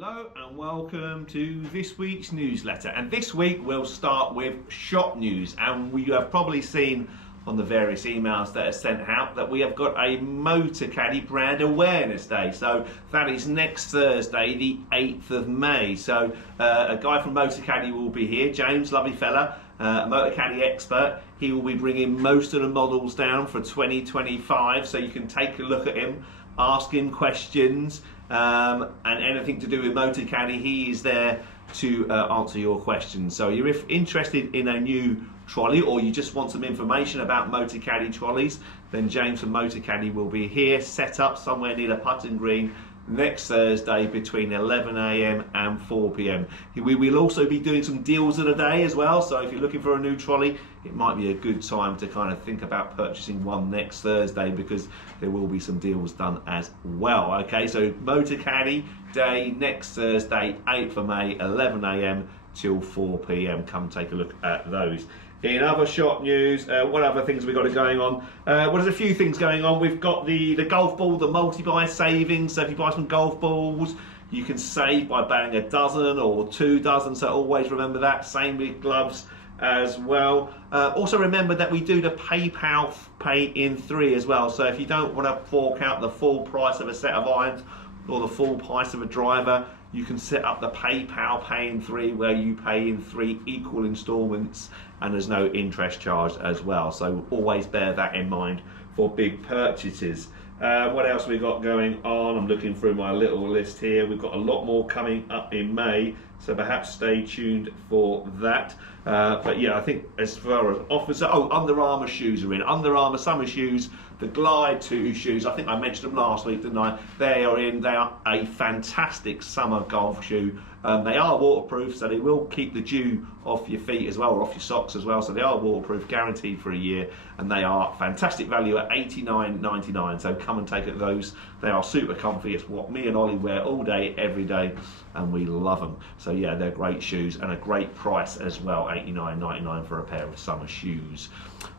Hello and welcome to this week's newsletter, and this week we'll start with shop news. And we have probably seen on the various emails that are sent out that we have got a Motor Caddy Brand Awareness Day. So that is next Thursday, the 8th of May. So a guy from Motor Caddy will be here, James, lovely fella, a Motor Caddy expert. He will be bringing most of the models down for 2025, so you can take a look at him, ask him questions, and anything to do with Motor Caddy, he is there to answer your questions. So you're interested in a new trolley, or you just want some information about Motor Caddy trolleys, then James from Motor Caddy will be here, set up somewhere near the Putton Green next Thursday between 11 AM and 4 PM. We will also be doing some deals of the day as well, so if you're looking for a new trolley, it might be a good time to kind of think about purchasing one next Thursday, because there will be some deals done as well. Okay, so Motor Caddy Day next Thursday, 8th of May, 11 AM till 4 PM. Come take a look at those. In other shop news, what other things we got going on? Well, there's a few things going on. We've got the golf ball, the multi-buy savings. So if you buy some golf balls, you can save by buying a dozen or 2 dozen. So always remember that. Same with gloves as well. Also remember that we do the PayPal pay in 3 as well. So if you don't want to fork out the full price of a set of irons or the full price of a driver, you can set up the PayPal pay in 3, where you pay in 3 equal installments and there's no interest charged as well. So always bear that in mind for big purchases. What else we got going on? I'm looking through my little list here. We've got a lot more coming up in May, so perhaps stay tuned for that. But yeah, I think as far as offers, Under Armour shoes are in. Under Armour summer shoes, the Glide 2 shoes, I think I mentioned them last week, didn't I? They are in. They are a fantastic summer golf shoe. They are waterproof, so they will keep the dew off your feet as well, or off your socks as well. So they are waterproof, guaranteed for a year, and they are fantastic value at $89.99. So come and take it those. They are super comfy. It's what me and Ollie wear all day, every day, and we love them. So yeah, they're great shoes and a great price as well, $89.99 for a pair of summer shoes.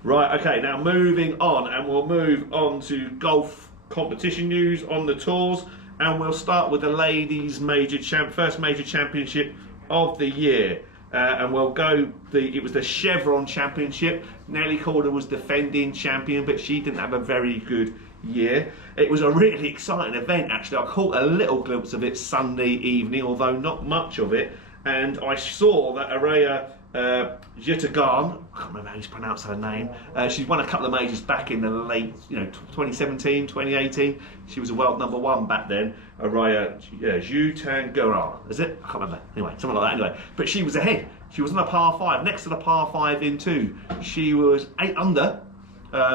Right, okay, now moving on, and we'll move on to golf competition news on the tours. And we'll start with the ladies' first major championship of the year. And we'll go, it was the Chevron Championship. Nelly Calder was defending champion, but she didn't have a very good year. It was a really exciting event, actually. I caught a little glimpse of it Sunday evening, although not much of it. And I saw that Araya Jutagan, I can't remember how you pronounce her name. She's won a couple of majors back in the late, 2017, 2018. She was a world #1 back then. Araya Jutagan, is it? I can't remember. Anyway, something like that. Anyway, but she was ahead. She was on a par 5, next to the par 5 in 2. She was 8 under.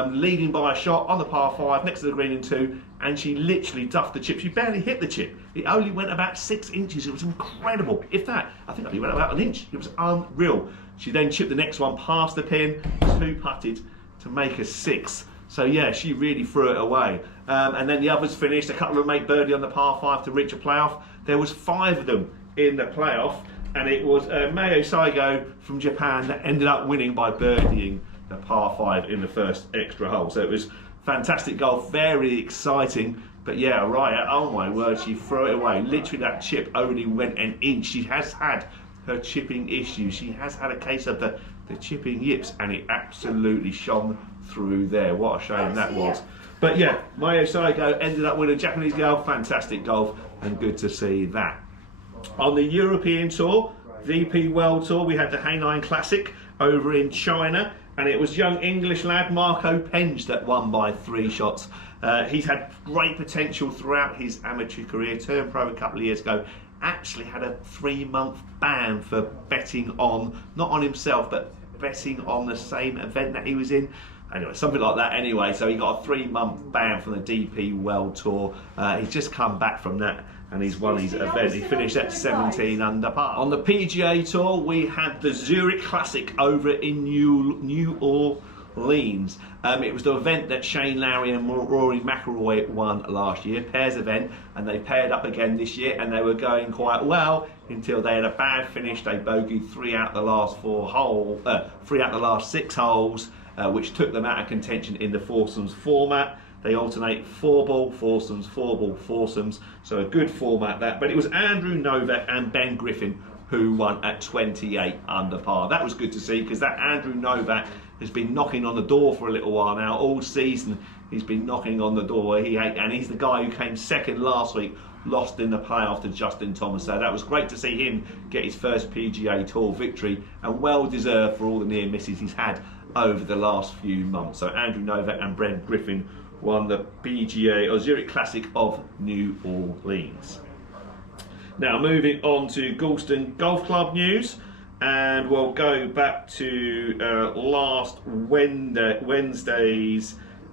Leading by a shot on the par 5 next to the green in 2, and she literally duffed the chip. She barely hit the chip. It only went about 6 inches. It was incredible. If that, I think it only went about an inch. It was unreal. She then chipped the next one past the pin, 2-putted to make a 6. So yeah, she really threw it away. And then the others finished. A couple of them made birdie on the par 5 to reach a playoff. There was 5 of them in the playoff, and it was Mayo Saigo from Japan that ended up winning by birdieing the par 5 in the first extra hole. So it was fantastic golf, very exciting. But yeah, Araya, oh my word, she threw it away. Literally that chip only went an inch. She has had her chipping issues. She has had a case of the chipping yips, and it absolutely shone through there. What a shame that was. But yeah, Mayo Saigo ended up winning Japanese girl. Fantastic golf, and good to see that. On the European Tour, VP World Tour, we had the Hainan Classic over in China. And it was young English lad Marco Penge that won by 3 shots. He's had great potential throughout his amateur career. Turned pro a couple of years ago. Actually had a 3-month ban for betting on, not on himself, but betting on the same event that he was in. Anyway, something like that anyway. So he got a 3-month ban from the DP World Tour. He's just come back from that, and he's won his event. He finished at 17 under par. On the PGA Tour, we had the Zurich Classic over in New Orleans. It was the event that Shane Lowry and Rory McIlroy won last year, pairs event, and they paired up again this year, and they were going quite well until they had a bad finish. They bogeyed 3 out the last 6 holes, which took them out of contention in the foursomes format. They alternate 4-ball foursomes, 4-ball foursomes, so a good format that. But it was Andrew Novak and Ben Griffin who won at 28 under par. That was good to see, because that Andrew Novak has been knocking on the door for a little while now. All season he's been knocking on the door. And he's the guy who came second last week, lost in the playoff to Justin Thomas. So that was great to see him get his first PGA Tour victory, and well deserved for all the near misses he's had over the last few months. So Andrew Novak and Ben Griffin won the PGA or Zurich Classic of New Orleans. Now moving on to Galston Golf Club news, and we'll go back to last Wednesday's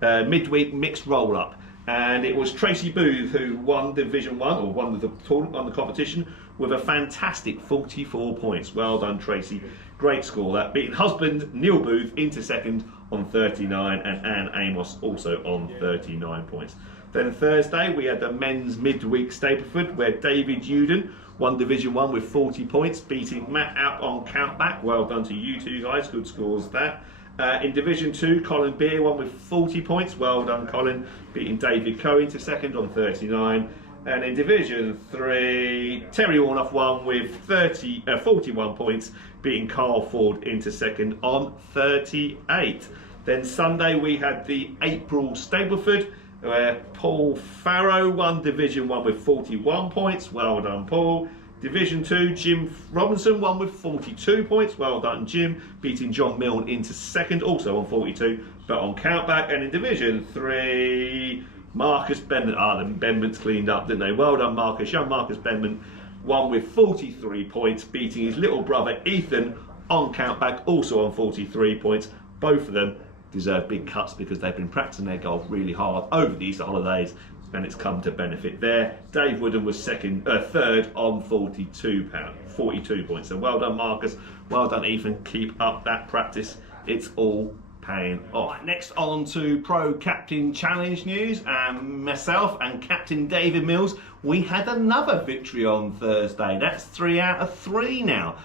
midweek mixed roll-up, and it was Tracy Booth who won Division 1, or won the tournament, won the competition with a fantastic 44 points. Well done, Tracy. Great score that, beating husband Neil Booth into second on 39, and Anne Amos also on 39 points. Then Thursday we had the men's midweek Stapleford, where David Uden won Division 1 with 40 points, beating Matt out on countback. Well done to you two guys, good scores that. In Division 2, Colin Beer won with 40 points. Well done, Colin, beating David Coe to second on 39. And in Division 3, Terry Warnoff won with 41 points, beating Carl Ford into second on 38. Then Sunday we had the April Stapleford, where Paul Farrow won Division 1 with 41 points. Well done, Paul. Division 2, Jim Robinson won with 42 points. Well done, Jim, beating John Milne into second, also on 42, but on countback. And in Division 3, Marcus Benman. The Benmans cleaned up, didn't they? Well done, Marcus. Young Marcus Benman won with 43 points, beating his little brother Ethan on countback, also on 43 points. Both of them deserve big cuts because they've been practicing their golf really hard over the Easter holidays, and it's come to benefit there. Dave Wooden was third on 42 points. So well done, Marcus. Well done, Ethan. Keep up that practice. It's all paying off. Right, next on to Pro Captain Challenge news, and myself and Captain David Mills, we had another victory on Thursday. That's 3 out of 3 now.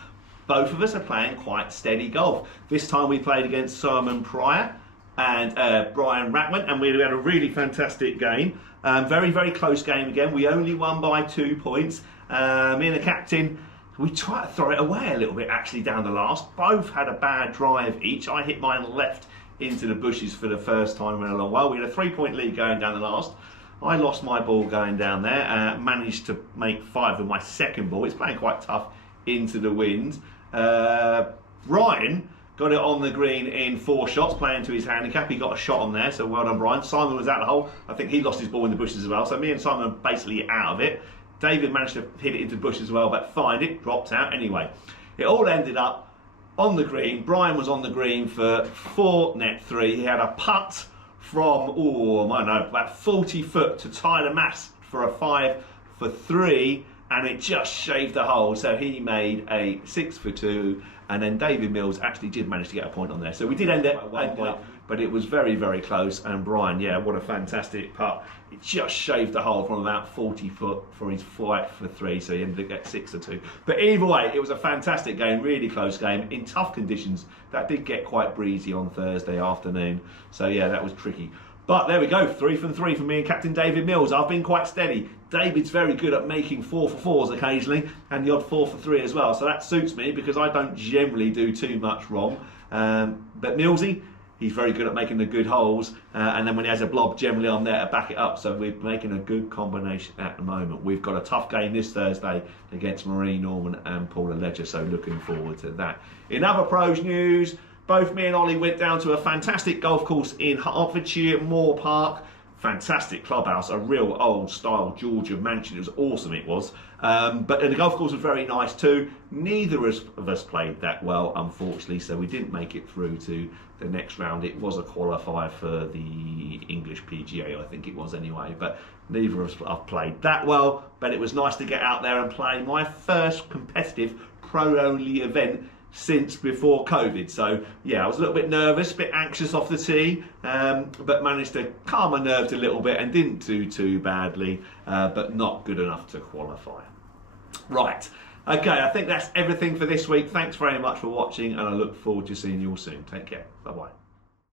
Both of us are playing quite steady golf. This time we played against Simon Pryor and Brian Rackman, and we had a really fantastic game. Very, very close game again. We only won by 2 points. Me and the captain, we tried to throw it away a little bit actually down the last. Both had a bad drive each. I hit mine left into the bushes for the first time in a long while. We had a 3-point lead going down the last. I lost my ball going down there. Managed to make 5 with my second ball. It's playing quite tough into the wind. Brian got it on the green in 4 shots, playing to his handicap. He got a shot on there, so well done, Brian. Simon was out the hole. I think he lost his ball in the bushes as well. So me and Simon are basically out of it. David managed to hit it into the bushes as well, but find it, dropped out. Anyway, it all ended up on the green. Brian was on the green for 4 net 3. He had a putt from, about 40 foot to tie the mass for a 5 for 3. And it just shaved the hole, so he made a 6 for 2, and then David Mills actually did manage to get a point on there. So we did end up at 1 point, but it was very, very close. And Brian, yeah, what a fantastic putt. It just shaved the hole from about 40 foot for his 5 for 3, so he ended up getting 6 for 2. But either way, it was a fantastic game, really close game, in tough conditions. That did get quite breezy on Thursday afternoon, so yeah, that was tricky. But there we go, 3 from 3 from me and Captain David Mills. I've been quite steady. David's very good at making 4 for 4s occasionally, and the odd 4 for 3 as well. So that suits me because I don't generally do too much wrong. But Millsy, he's very good at making the good holes. And then when he has a blob, generally I'm there to back it up. So we're making a good combination at the moment. We've got a tough game this Thursday against Marie Norman and Paula Ledger. So looking forward to that. In other pros news, both me and Ollie went down to a fantastic golf course in Hertfordshire, Moor Park. Fantastic clubhouse, a real old style Georgia mansion. It was awesome, it was. But the golf course was very nice too. Neither of us played that well, unfortunately, so we didn't make it through to the next round. It was a qualifier for the English PGA, I think it was anyway, but neither of us have played that well. But it was nice to get out there and play my first competitive pro-only event since before COVID. So yeah, I was a little bit nervous, a bit anxious off the tee, but managed to calm my nerves a little bit and didn't do too badly, but not good enough to qualify. Right, okay, I think that's everything for this week. Thanks very much for watching, and I look forward to seeing you all soon. Take care, bye bye.